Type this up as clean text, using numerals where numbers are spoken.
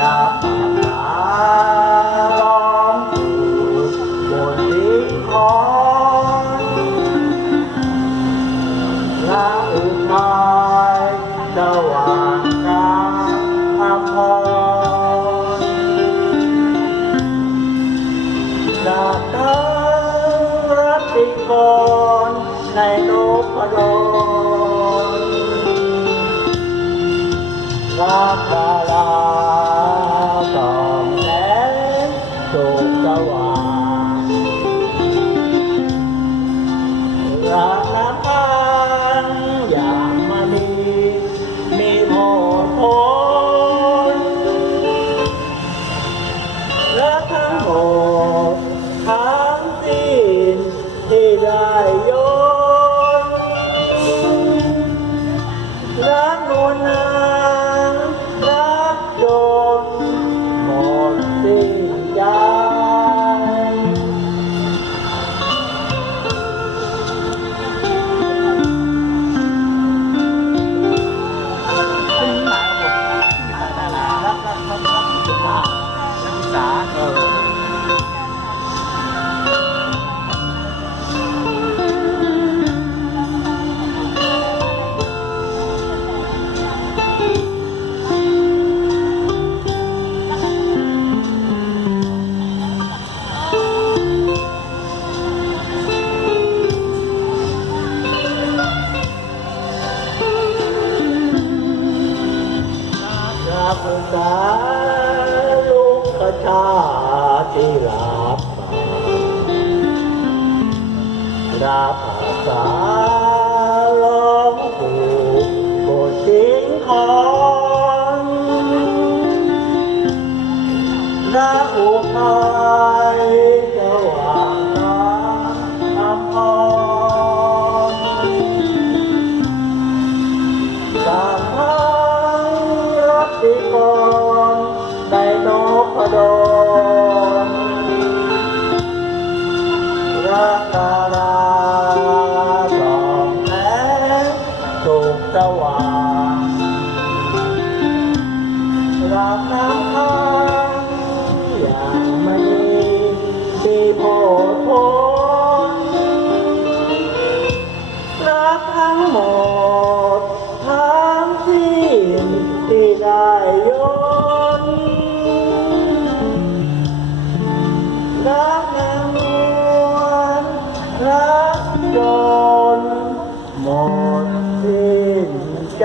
รักปากษาล้อมอยู่บนดินขอนรักอุทัยสว่างกลางอภรรักทั้งรัตติกรในโลกพดลรักดาราส่องแสงสุขสว่างรักน้ำค้างอย่างมณีมีโพธิ์ผลรักทั้งหมดทั้งสิ้นที่ได้ยกรักนวลนางรักจนหมดสิ้นใจรักษาลูกกระชาที่รับรับอาสาล้อมผูกบนสิ่งของรักอุทัยสว่างกลางอภรรักทั้งรัตติกรในนพดลรักดาราส่องแสงสุขสว่างรักน้ำค้างอย่างมณีมีโพธิ์ผลรักทั้งหมดทั้งสิ้นที่ได้ยกรักนางนวลรักจนหมดสิ้นใจ